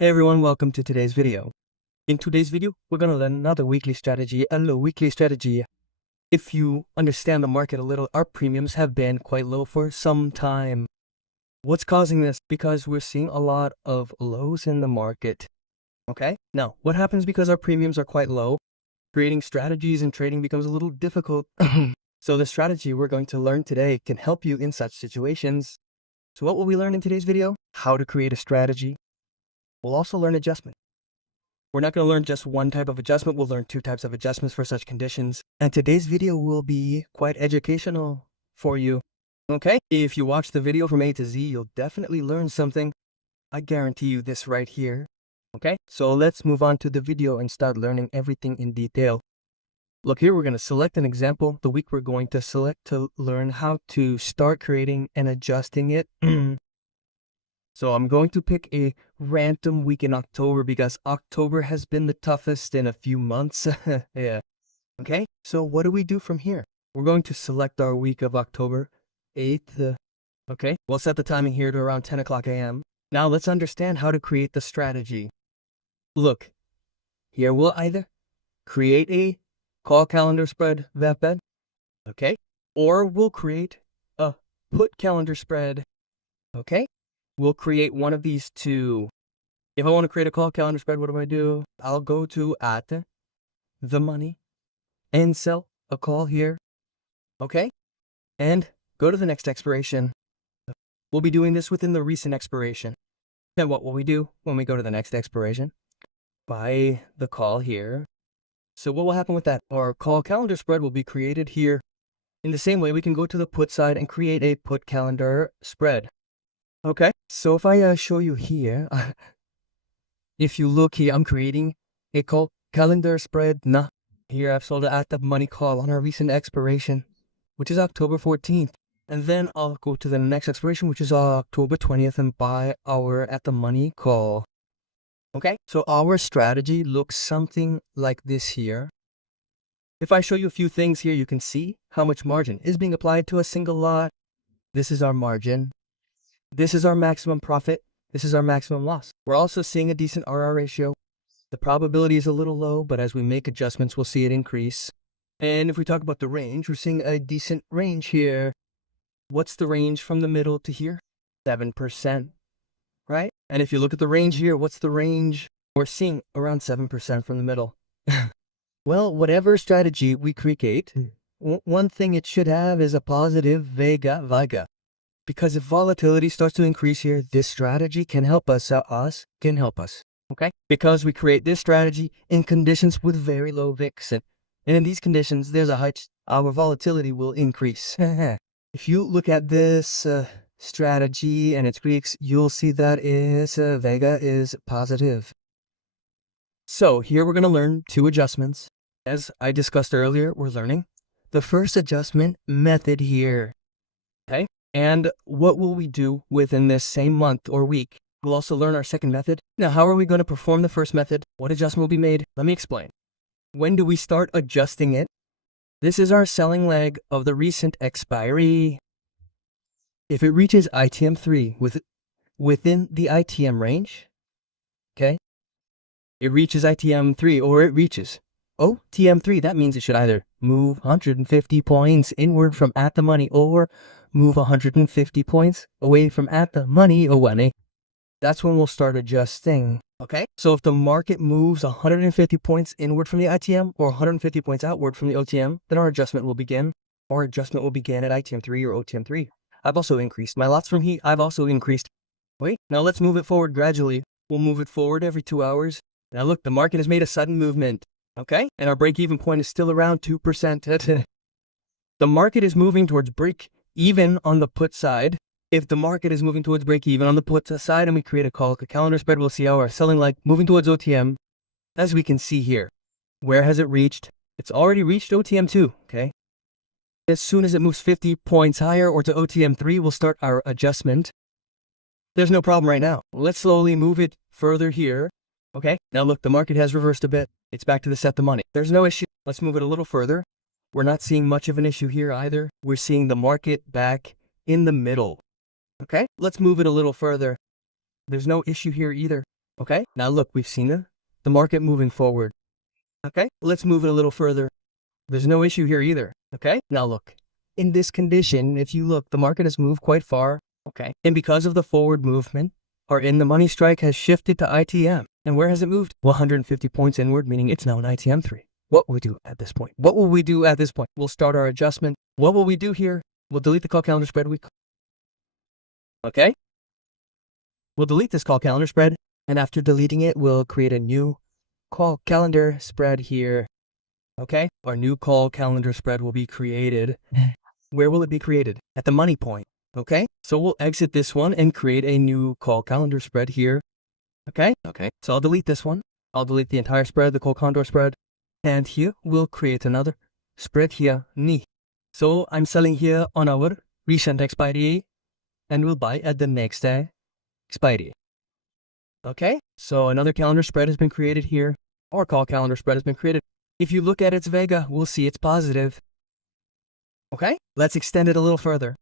Hey everyone, welcome to today's video. In today's video, we're going to learn another weekly strategy, a low weekly strategy. If you understand the market a little, our premiums have been quite low for some time. What's causing this? Because we're seeing a lot of lows in the market. Okay? Now, what happens because our premiums are quite low? Creating strategies and trading becomes a little difficult. So the strategy we're going to learn today can help you in such situations. So what will we learn in today's video? How to create a strategy. We'll also learn adjustment. We're not going to learn just one type of adjustment, we'll learn two types of adjustments for such conditions. And today's video will be quite educational for you. Okay? If you watch the video from A to Z, you'll definitely learn something. I guarantee you this right here. Okay? So let's move on to the video and start learning everything in detail. Look here, we're going to select an example. The week we're going to select to learn how to start creating and adjusting it. So I'm going to pick a random week in October because October has been the toughest in a few months. Yeah. Okay, so what do we do from here? We're going to select our week of October 8th. Okay, we'll set the timing here to around 10 o'clock a.m. Now let's understand how to create the strategy. Look, here we'll either create a call calendar spread vapid, okay, or we'll create a put calendar spread, okay? We'll create one of these two. If I want to create a call calendar spread, what do? I'll go to at the money and sell a call here. Okay? And go to the next expiration. We'll be doing this within the recent expiration. And what will we do when we go to the next expiration? Buy the call here. So what will happen with that? Our call calendar spread will be created here. In the same way, we can go to the put side and create a put calendar spread. Okay, so if I show you here, if you look here, I'm creating a call calendar spread. Here I've sold it at the money call on our recent expiration, which is October 14th. And then I'll go to the next expiration, which is October 20th, and buy our at the money call. Okay, so our strategy looks something like this here. If I show you a few things here, you can see how much margin is being applied to a single lot. This is our margin. This is our maximum profit. This is our maximum loss. We're also seeing a decent RR ratio. The probability is a little low, but as we make adjustments, we'll see it increase. And if we talk about the range, we're seeing a decent range here. What's the range from the middle to here? 7%, right? And if you look at the range here, what's the range? We're seeing around 7% from the middle. Well, whatever strategy we create, one thing it should have is a positive vega. Because if volatility starts to increase here, this strategy can help us, okay? Because we create this strategy in conditions with very low VIX. And in these conditions, there's a height, our volatility will increase. If you look at this strategy and its Greeks, you'll see that vega is positive. So here we're going to learn two adjustments. As I discussed earlier, we're learning the first adjustment method here, okay? And what will we do within this same month or week? We'll also learn our second method. Now, how are we going to perform the first method? What adjustment will be made? Let me explain. When do we start adjusting it? This is our selling leg of the recent expiry. If it reaches ITM 3 within the ITM range, okay? It reaches ITM 3 or it reaches OTM 3. That means it should either move 150 points inward from at the money or move 150 points away from at the money or when. That's when we'll start adjusting. Okay, so if the market moves 150 points inward from the ITM or 150 points outward from the OTM, then our adjustment will begin. Our adjustment will begin at ITM 3 or OTM 3. I've also increased my lots from heat. I've also increased. Wait, now let's move it forward gradually. We'll move it forward every 2 hours. Now look, the market has made a sudden movement. Okay, and our break-even point is still around 2%. The market is moving towards break-even on the put side. If the market is moving towards break-even on the put side and we create a call calendar spread, we'll see how our selling leg moving towards OTM. As we can see here, where has it reached? It's already reached OTM 2, okay? As soon as it moves 50 points higher or to OTM 3, we'll start our adjustment. There's no problem right now. Let's slowly move it further here. Okay, now look, the market has reversed a bit. It's back to the set the money. There's no issue. Let's move it a little further. We're not seeing much of an issue here either. We're seeing the market back in the middle. Okay, let's move it a little further. There's no issue here either. Okay, now look, we've seen the market moving forward. Okay, let's move it a little further. There's no issue here either. Okay, now look. In this condition, if you look, the market has moved quite far. Okay, and because of the forward movement, our in the money strike has shifted to ITM. And where has it moved? 150 points inward, meaning it's now an ITM 3. What will we do at this point? What will we do at this point? We'll start our adjustment. What will we do here? We'll delete the call calendar spread week. Okay? We'll delete this call calendar spread. And after deleting it, we'll create a new call calendar spread here. Okay? Our new call calendar spread will be created. Where will it be created? At the money point. Okay? So we'll exit this one and create a new call calendar spread here. Okay? Okay. So I'll delete this one. I'll delete the entire spread, the call condor spread. And here we'll create another spread here, ni. So I'm selling here on our recent expiry and we'll buy at the next expiry. Okay? So another calendar spread has been created here. Our call calendar spread has been created. If you look at its Vega, we'll see it's positive. Okay? Let's extend it a little further.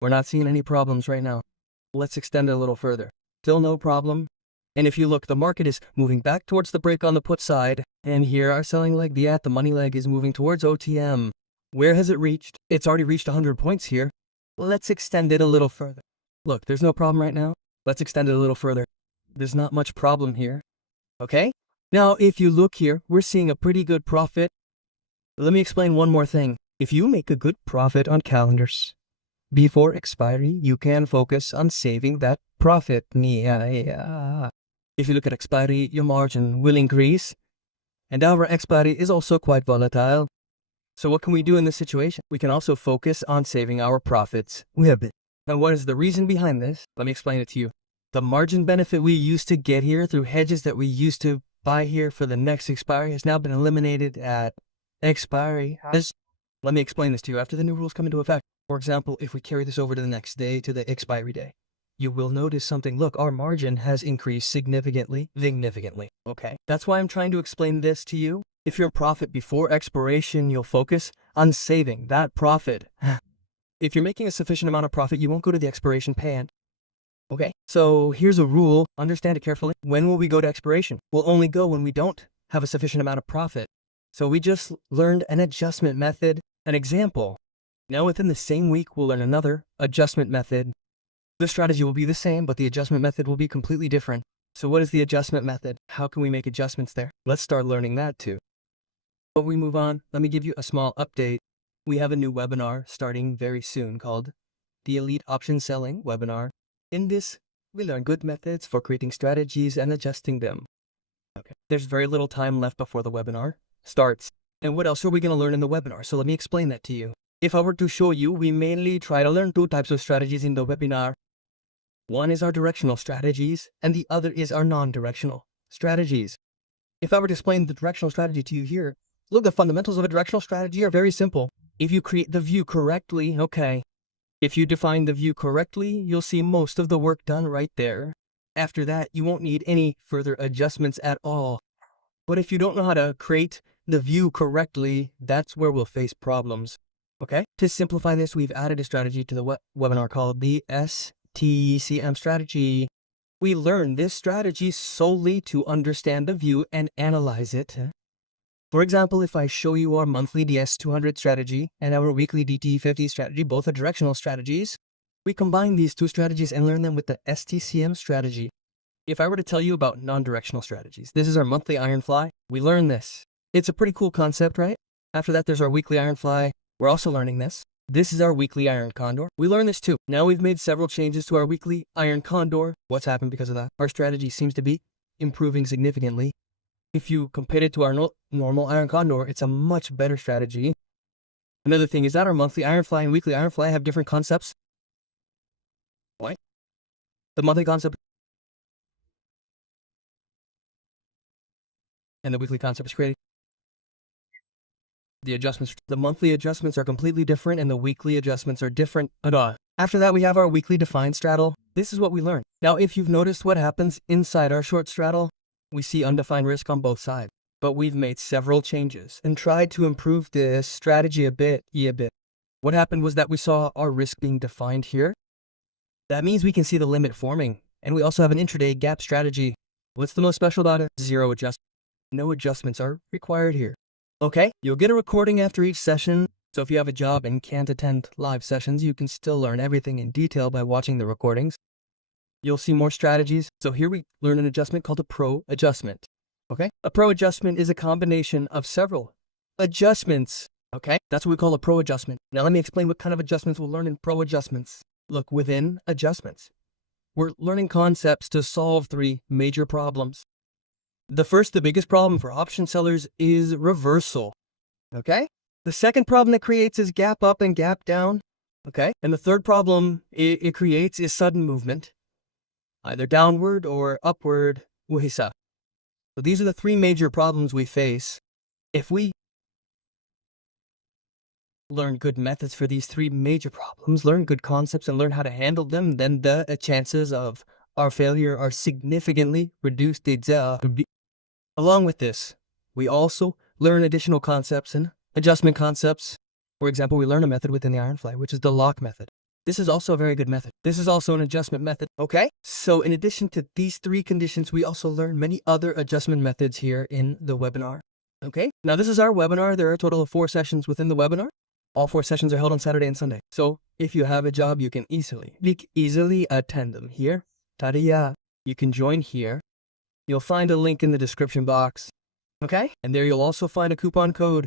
We're not seeing any problems right now. Let's extend it a little further. Still no problem. And if you look, the market is moving back towards the break on the put side. And here our selling leg, the money leg, is moving towards OTM. Where has it reached? It's already reached 100 points here. Let's extend it a little further. Look, there's no problem right now. Let's extend it a little further. There's not much problem here. Okay? Now, if you look here, we're seeing a pretty good profit. Let me explain one more thing. If you make a good profit on calendars before expiry, you can focus on saving that profit. If you look at expiry, your margin will increase. And our expiry is also quite volatile. So what can we do in this situation? We can also focus on saving our profits. Now, what is the reason behind this? Let me explain it to you. The margin benefit we used to get here through hedges that we used to buy here for the next expiry has now been eliminated at expiry. Let me explain this to you. After the new rules come into effect, for example, if we carry this over to the next day, to the expiry day, you will notice something. Look, our margin has increased significantly. Okay, that's why I'm trying to explain this to you. If you're in profit before expiration, you'll focus on saving that profit. If you're making a sufficient amount of profit, you won't go to the expiration pan. Okay, so here's a rule. Understand it carefully. When will we go to expiration? We'll only go when we don't have a sufficient amount of profit. So we just learned an adjustment method, an example. Now within the same week, we'll learn another adjustment method. The strategy will be the same, but the adjustment method will be completely different. So what is the adjustment method? How can we make adjustments there? Let's start learning that too. Before we move on, let me give you a small update. We have a new webinar starting very soon called the Elite Option Selling Webinar. In this, we learn good methods for creating strategies and adjusting them. Okay. There's very little time left before the webinar starts. And what else are we going to learn in the webinar? So let me explain that to you. If I were to show you, we mainly try to learn two types of strategies in the webinar. One is our directional strategies, and the other is our non-directional strategies. If I were to explain the directional strategy to you here, look, the fundamentals of a directional strategy are very simple. If you create the view correctly, okay. If you define the view correctly, you'll see most of the work done right there. After that, you won't need any further adjustments at all. But if you don't know how to create the view correctly, that's where we'll face problems. Okay? To simplify this, we've added a strategy to the webinar called the STCM strategy. We learn this strategy solely to understand the view and analyze it. For example, if I show you our monthly DS200 strategy and our weekly DT50 strategy, both are directional strategies, we combine these two strategies and learn them with the STCM strategy. If I were to tell you about non-directional strategies, this is our monthly iron fly. We learn this. It's a pretty cool concept, right? After that, there's our weekly iron fly. We're also learning this. This is our weekly iron condor. We learn this too. Now we've made several changes to our weekly iron condor. What's happened because of that? Our strategy seems to be improving significantly. If you compare it to our normal iron condor, it's a much better strategy. Another thing is that our monthly iron fly and weekly iron fly have different concepts. Why? The monthly concept and the weekly concept is created. The monthly adjustments are completely different and the weekly adjustments are different. After that, we have our weekly defined straddle. This is what we learn. Now, if you've noticed what happens inside our short straddle, we see undefined risk on both sides. But we've made several changes and tried to improve this strategy a bit. What happened was that we saw our risk being defined here. That means we can see the limit forming And we also have an intraday gap strategy. What's the most special about it? Zero adjustment. No adjustments are required here. Okay, you'll get a recording after each session. So if you have a job and can't attend live sessions, you can still learn everything in detail by watching the recordings. You'll see more strategies. So here we learn an adjustment called a pro adjustment. Okay, a pro adjustment is a combination of several adjustments. Okay, that's what we call a pro adjustment. Now let me explain what kind of adjustments we'll learn in pro adjustments. Look, within adjustments, we're learning concepts to solve three major problems. The biggest problem for option sellers is reversal. Okay, the second problem it creates is gap up and gap down. Okay, and the third problem it creates is sudden movement, either downward or upward. So these are the three major problems we face. If we learn good methods for these three major problems, learn good concepts, and learn how to handle them, then the chances of our failure are significantly reduced. Along with this, we also learn additional concepts and adjustment concepts. For example, we learn a method within the Ironfly, which is the lock method. This is also a very good method. This is also an adjustment method. Okay, so in addition to these three conditions, we also learn many other adjustment methods here in the webinar. Okay, now this is our webinar. There are a total of 4 sessions within the webinar. All 4 sessions are held on Saturday and Sunday. So if you have a job, you can easily attend them here. Tariya. You can join here. You'll find a link in the description box. Okay? And there you'll also find a coupon code.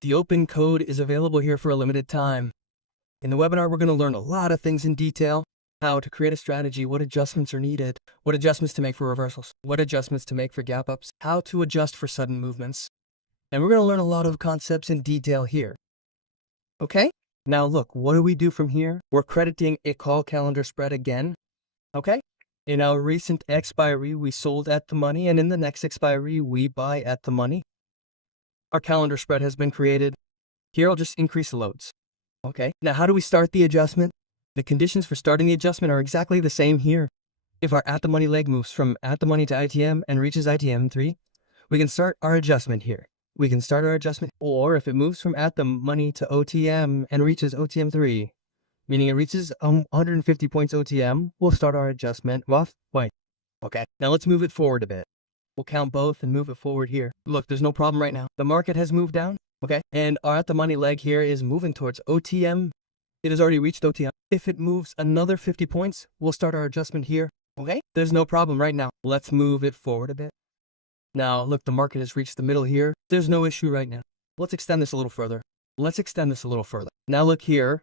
The open code is available here for a limited time. In the webinar, we're going to learn a lot of things in detail. How to create a strategy, what adjustments are needed, what adjustments to make for reversals, what adjustments to make for gap ups, how to adjust for sudden movements. And we're going to learn a lot of concepts in detail here. Okay? Now look, what do we do from here? We're crediting a call calendar spread again. Okay? In our recent expiry, we sold at the money, and in the next expiry, we buy at the money. Our calendar spread has been created. Here, I'll just increase the loads. Okay? Now, how do we start the adjustment? The conditions for starting the adjustment are exactly the same here. If our at the money leg moves from at the money to ITM and reaches ITM 3, we can start our adjustment here. We can start our adjustment, or if it moves from at the money to OTM and reaches OTM 3, meaning it reaches 150 points OTM, we'll start our adjustment. Wait. Okay, now let's move it forward a bit. We'll count both and move it forward here. Look, there's no problem right now. The market has moved down, okay? And our at the money leg here is moving towards OTM. It has already reached OTM. If it moves another 50 points, we'll start our adjustment here, okay? There's no problem right now. Let's move it forward a bit. Now, look, the market has reached the middle here. There's no issue right now. Let's extend this a little further. Now look here.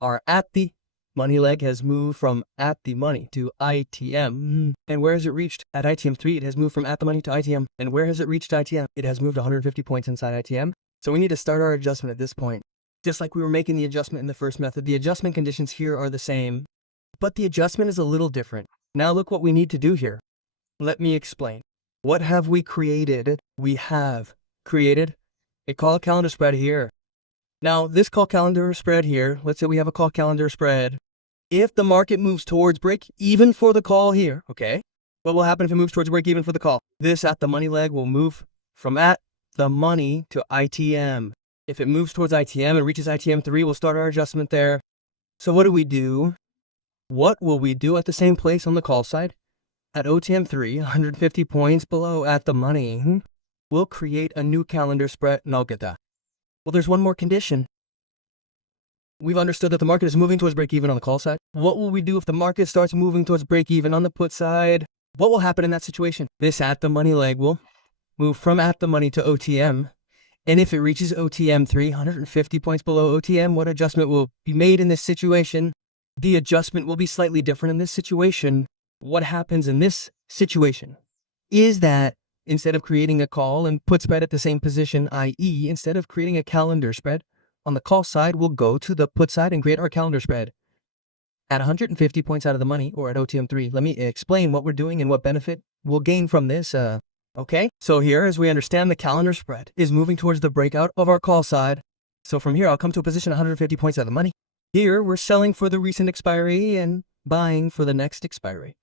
Our at the money leg has moved from at the money to ITM. And where has it reached? At ITM 3, it has moved from at the money to ITM. And where has it reached ITM? It has moved 150 points inside ITM. So we need to start our adjustment at this point. Just like we were making the adjustment in the first method, the adjustment conditions here are the same, but the adjustment is a little different. Now look what we need to do here. Let me explain. What have we created? We have created a call calendar spread here. Now, this call calendar spread here, let's say we have a call calendar spread. If the market moves towards break even for the call here, okay, what will happen if it moves towards break even for the call? This at the money leg will move from at the money to ITM. If it moves towards ITM and reaches ITM 3, we'll start our adjustment there. So what do we do? What will we do at the same place on the call side? At OTM 3, 150 points below at the money, we'll create a new calendar spread. No, get that. Well, there's one more condition. We've understood that the market is moving towards break even on the call side. What will we do if the market starts moving towards break even on the put side? What will happen in that situation? This at the money leg will move from at the money to OTM. And if it reaches OTM 350 points below OTM, what adjustment will be made in this situation? The adjustment will be slightly different in this situation. What happens in this situation is that instead of creating a call and put spread at the same position, i.e. instead of creating a calendar spread on the call side, we'll go to the put side and create our calendar spread at 150 points out of the money or at OTM 3. Let me explain what we're doing and what benefit we'll gain from this. Okay, so here, as we understand, the calendar spread is moving towards the breakout of our call side. So from here, I'll come to a position 150 points out of the money. Here, we're selling for the recent expiry and buying for the next expiry.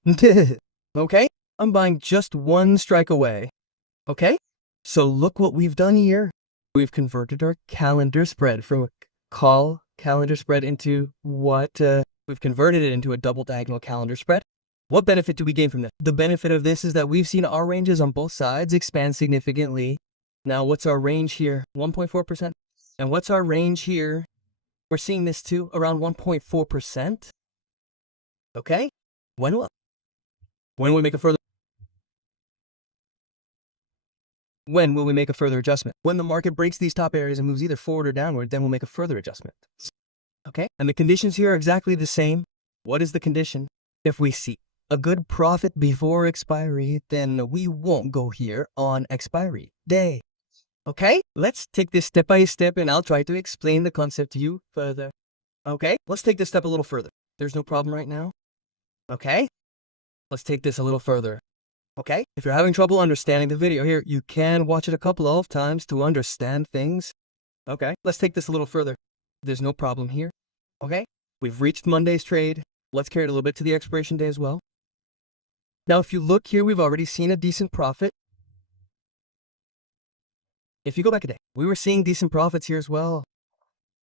Okay, I'm buying just one strike away. Okay, so look what we've done here. We've converted our calendar spread from a call calendar spread into what? We've converted it into a double diagonal calendar spread. What benefit do we gain from this? The benefit of this is that we've seen our ranges on both sides expand significantly. Now, what's our range here? 1.4%. And what's our range here? We're seeing this too, around 1.4%. Okay? When will we make a further adjustment? When the market breaks these top areas and moves either forward or downward, then we'll make a further adjustment. Okay? And the conditions here are exactly the same. What is the condition? If we see a good profit before expiry, then we won't go here on expiry day. Okay? Let's take this step by step and I'll try to explain the concept to you further. Okay? Let's take this step a little further. There's no problem right now. Okay? Let's take this a little further. Okay? If you're having trouble understanding the video here, you can watch it a couple of times to understand things. Okay? Let's take this a little further. There's no problem here. Okay? We've reached Monday's trade. Let's carry it a little bit to the expiration day as well. Now, if you look here, we've already seen a decent profit. If you go back a day, we were seeing decent profits here as well.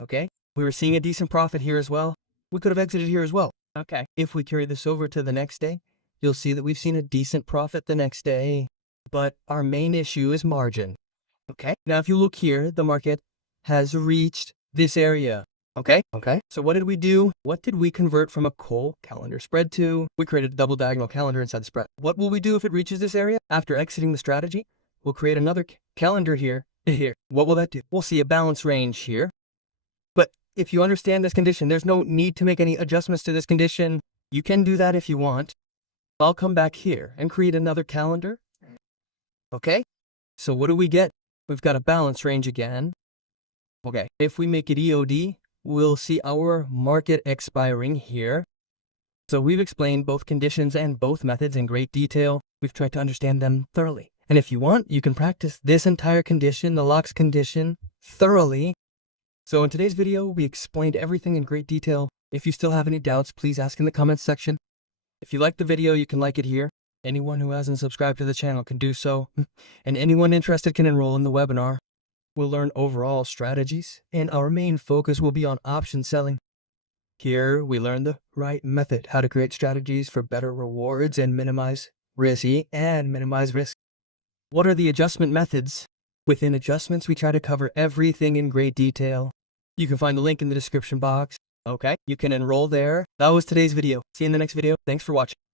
Okay? We were seeing a decent profit here as well. We could have exited here as well. Okay. If we carry this over to the next day, you'll see that we've seen a decent profit the next day. But our main issue is margin. Okay? Now, if you look here, the market has reached this area. Okay? Okay. So what did we do? What did we convert from a coal calendar spread to? We created a double diagonal calendar inside the spread. What will we do if it reaches this area? After exiting the strategy, we'll create another calendar here. What will that do? We'll see a balance range here. But if you understand this condition, there's no need to make any adjustments to this condition. You can do that if you want. I'll come back here and create another calendar. Okay? So what do we get? We've got a balance range again. Okay. If we make it EOD, we'll see our market expiring here. So we've explained both conditions and both methods in great detail. We've tried to understand them thoroughly. And if you want, you can practice this entire condition, the locks condition, thoroughly. So in today's video, we explained everything in great detail. If you still have any doubts, please ask in the comments section. If you liked the video, you can like it here. Anyone who hasn't subscribed to the channel can do so. And anyone interested can enroll in the webinar. We'll learn overall strategies, and our main focus will be on option selling. Here, we learn the right method, how to create strategies for better rewards and minimize risk. What are the adjustment methods? Within adjustments, we try to cover everything in great detail. You can find the link in the description box. Okay, you can enroll there. That was today's video. See you in the next video. Thanks for watching.